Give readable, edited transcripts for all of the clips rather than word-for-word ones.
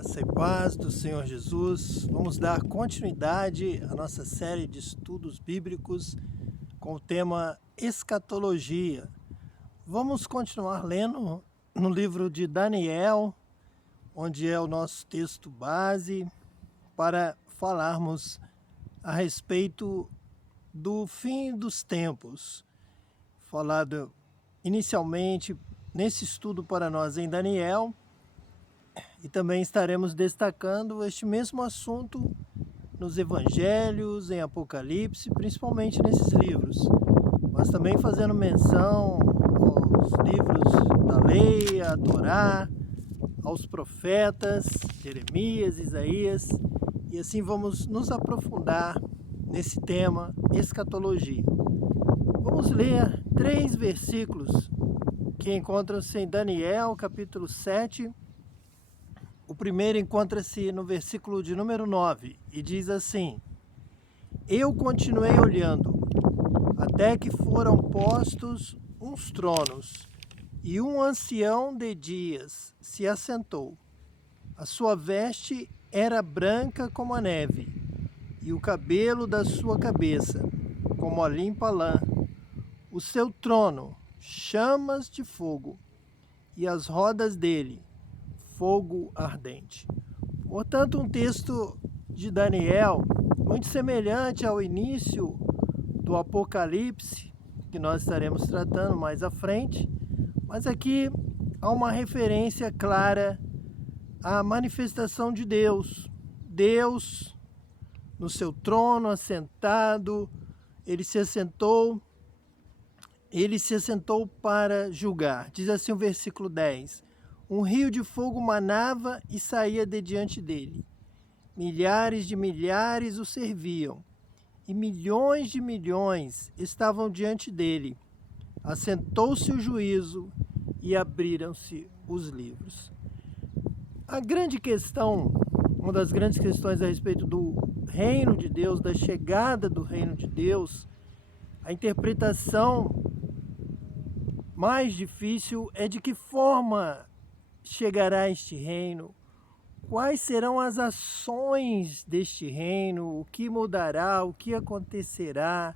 Graça e paz do Senhor Jesus. Vamos dar continuidade à nossa série de estudos bíblicos com o tema escatologia. Vamos continuar lendo no livro de Daniel, onde é o nosso texto base, para falarmos a respeito do fim dos tempos. Falado inicialmente nesse estudo para nós em Daniel, e também estaremos destacando este mesmo assunto nos Evangelhos, em Apocalipse, principalmente nesses livros, mas também fazendo menção aos livros da lei, a Torá, aos profetas, Jeremias, Isaías, e assim vamos nos aprofundar nesse tema, escatologia. Vamos ler 3 versículos que encontram-se em Daniel, capítulo 7. O primeiro encontra-se no versículo de número 9 e diz assim: Eu continuei olhando, até que foram postos uns tronos, e um ancião de dias se assentou. A sua veste era branca como a neve, e o cabelo da sua cabeça como a limpa lã. O seu trono, chamas de fogo, e as rodas dele, fogo ardente. Portanto, um texto de Daniel muito semelhante ao início do Apocalipse, que nós estaremos tratando mais à frente, mas aqui há uma referência clara à manifestação de Deus. Deus, no seu trono, assentado, ele se assentou para julgar. Diz assim o versículo 10: Um rio de fogo manava e saía de diante dele. Milhares de milhares o serviam, e milhões de milhões estavam diante dele. Assentou-se o juízo e abriram-se os livros. A grande questão, uma das grandes questões a respeito do reino de Deus, da chegada do reino de Deus, a interpretação mais difícil é de que forma chegará este reino, quais serão as ações deste reino, o que mudará, o que acontecerá,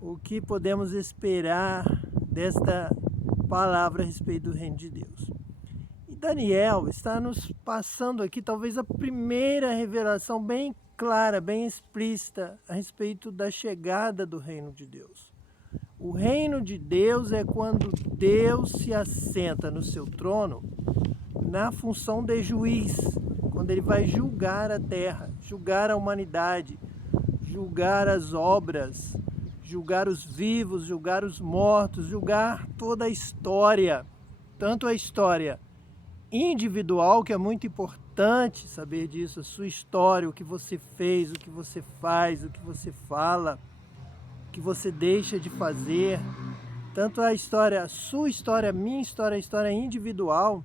o que podemos esperar desta palavra a respeito do reino de Deus. E Daniel está nos passando aqui talvez a primeira revelação bem clara, bem explícita a respeito da chegada do reino de Deus. O reino de Deus é quando Deus se assenta no seu trono na função de juiz, quando ele vai julgar a terra, julgar a humanidade, julgar as obras, julgar os vivos, julgar os mortos, julgar toda a história, tanto a história individual, que é muito importante saber disso, a sua história, o que você fez, o que você faz, o que você fala, o que você deixa de fazer, tanto a história, a sua história, a minha história, a história individual,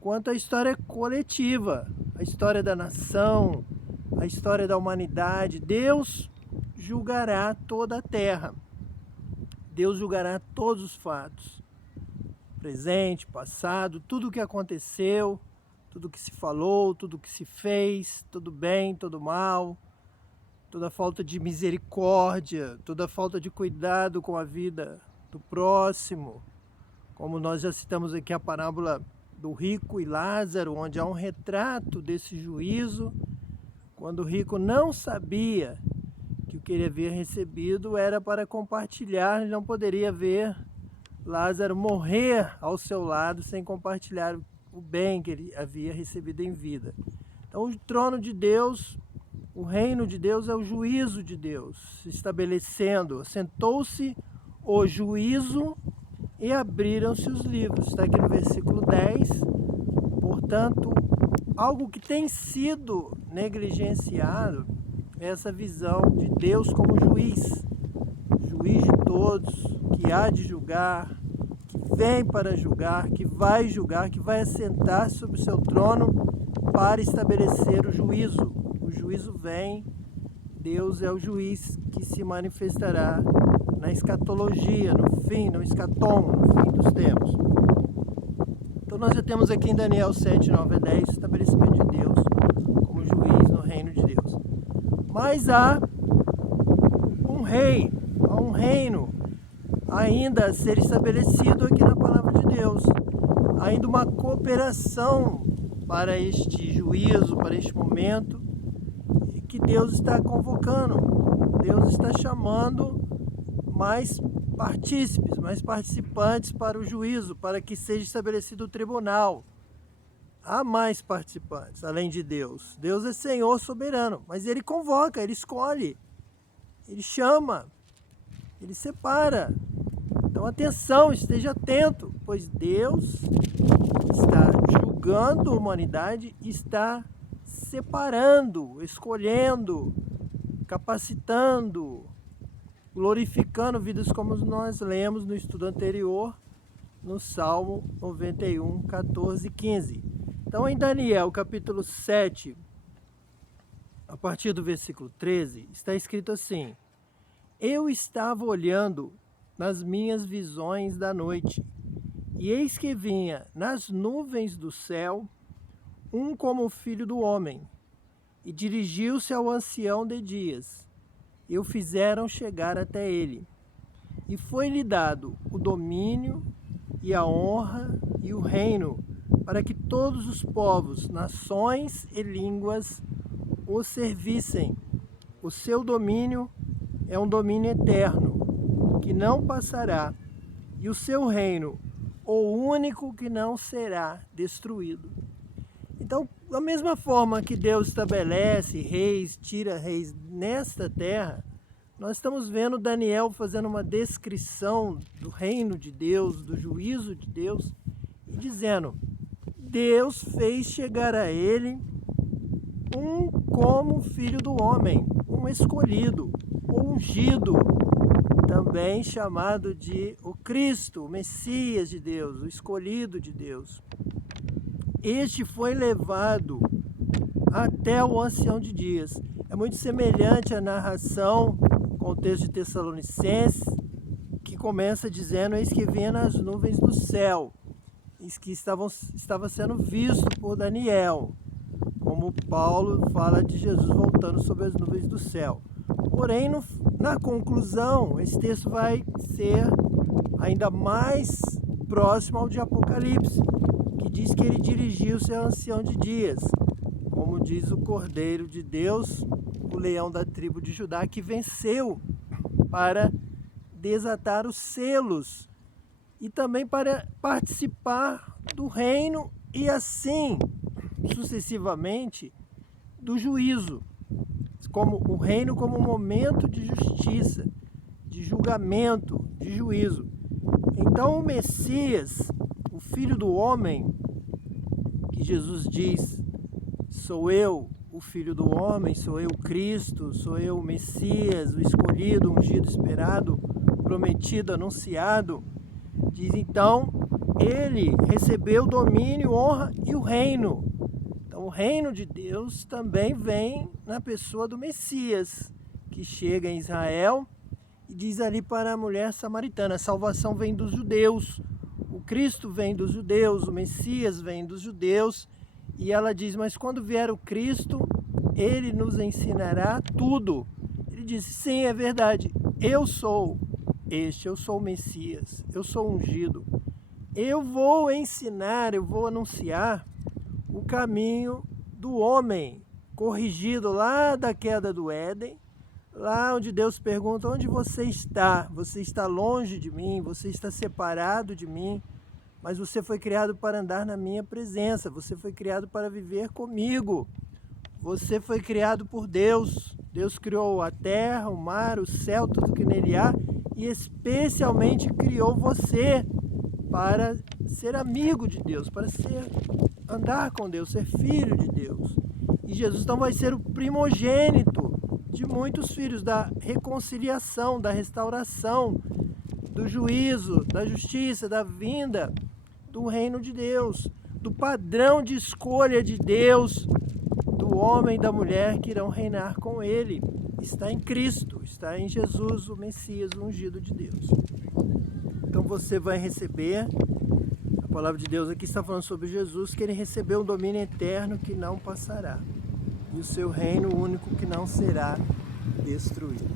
quanto a história coletiva, a história da nação, a história da humanidade. Deus julgará toda a terra. Deus julgará todos os fatos, presente, passado, tudo o que aconteceu, tudo o que se falou, tudo o que se fez, tudo bem, tudo mal, toda falta de misericórdia, toda falta de cuidado com a vida do próximo. Como nós já citamos aqui a parábola do rico e Lázaro, onde há um retrato desse juízo, quando o rico não sabia que o que ele havia recebido era para compartilhar, ele não poderia ver Lázaro morrer ao seu lado sem compartilhar o bem que ele havia recebido em vida. Então o trono de Deus, o reino de Deus é o juízo de Deus, se estabelecendo, assentou-se o juízo e abriram-se os livros. Está aqui no versículo 10. Portanto, algo que tem sido negligenciado é essa visão de Deus como juiz. Juiz de todos, que há de julgar, que vem para julgar, que vai assentar sobre o seu trono para estabelecer o juízo. O juízo vem, Deus é o juiz que se manifestará na escatologia, no fim, no escatom, no fim dos tempos. Então nós já temos aqui em Daniel 7, 9 a 10, o estabelecimento de Deus Mas há um rei, há um reino ainda a ser estabelecido aqui na palavra de Deus. Ainda uma cooperação para este juízo, para este momento que Deus está convocando. Deus está chamando mais partícipes, mais participantes para o juízo, para que seja estabelecido o tribunal. Há mais participantes, além de Deus. Deus é Senhor soberano, mas Ele convoca, Ele escolhe, Ele chama, Ele separa. Então atenção, esteja atento, pois Deus está julgando a humanidade, está separando, escolhendo, capacitando, glorificando vidas, como nós lemos no estudo anterior, no Salmo 91, 14 e 15. Então em Daniel capítulo 7, a partir do versículo 13, está escrito assim: Eu estava olhando nas minhas visões da noite, e eis que vinha nas nuvens do céu um como o filho do homem, e dirigiu-se ao ancião de dias, e o fizeram chegar até ele. E foi-lhe dado o domínio, e a honra, e o reino, para que todos os povos, nações e línguas o servissem. O seu domínio é um domínio eterno, que não passará, e o seu reino, o único que não será destruído. Então, da mesma forma que Deus estabelece reis, tira reis nesta terra, nós estamos vendo Daniel fazendo uma descrição do reino de Deus, do juízo de Deus, e dizendo: Deus fez chegar a ele um como filho do homem, um escolhido, o ungido, também chamado de o Cristo, o Messias de Deus, o escolhido de Deus. Este foi levado até o ancião de dias. É muito semelhante à narração com o texto de Tessalonicenses, que começa dizendo: eis que vinha nas nuvens do céu, eis que estava sendo visto por Daniel, como Paulo fala de Jesus voltando sobre as nuvens do céu. Porém, na conclusão, esse texto vai ser ainda mais próximo ao de Apocalipse, que diz que ele dirigiu-se ao ancião de dias, como diz o Cordeiro de Deus, o leão da tribo de Judá, que venceu para desatar os selos e também para participar do reino e assim, sucessivamente, do juízo. Como o reino como um momento de justiça, de julgamento, de juízo. Então o Messias, o Filho do Homem, que Jesus diz: sou eu o Filho do Homem, sou eu Cristo, sou eu o Messias, o escolhido, ungido, esperado, prometido, anunciado. Diz então, ele recebeu o domínio, honra e o reino. Então o reino de Deus também vem na pessoa do Messias, que chega em Israel e diz ali para a mulher samaritana: a salvação vem dos judeus, o Cristo vem dos judeus, o Messias vem dos judeus. E ela diz: mas quando vier o Cristo, ele nos ensinará tudo. Ele diz: sim, é verdade, eu sou o Messias, eu sou ungido. Eu vou ensinar, eu vou anunciar o caminho do homem corrigido lá da queda do Éden, lá onde Deus pergunta: onde você está? Você está longe de mim, você está separado de mim, mas você foi criado para andar na minha presença, você foi criado para viver comigo, você foi criado por Deus. Deus criou a terra, o mar, o céu, tudo que nele há, e especialmente criou você para ser amigo de Deus, para andar com Deus, ser filho de Deus. E Jesus então vai ser o primogênito de muitos filhos, da reconciliação, da restauração, do juízo, da justiça, da vinda do reino de Deus, do padrão de escolha de Deus, do homem e da mulher que irão reinar com ele. Está em Cristo, está em Jesus, o Messias, o ungido de Deus. Então você vai receber, a palavra de Deus aqui está falando sobre Jesus, que ele recebeu um domínio eterno que não passará. e o seu reino único que não será destruído.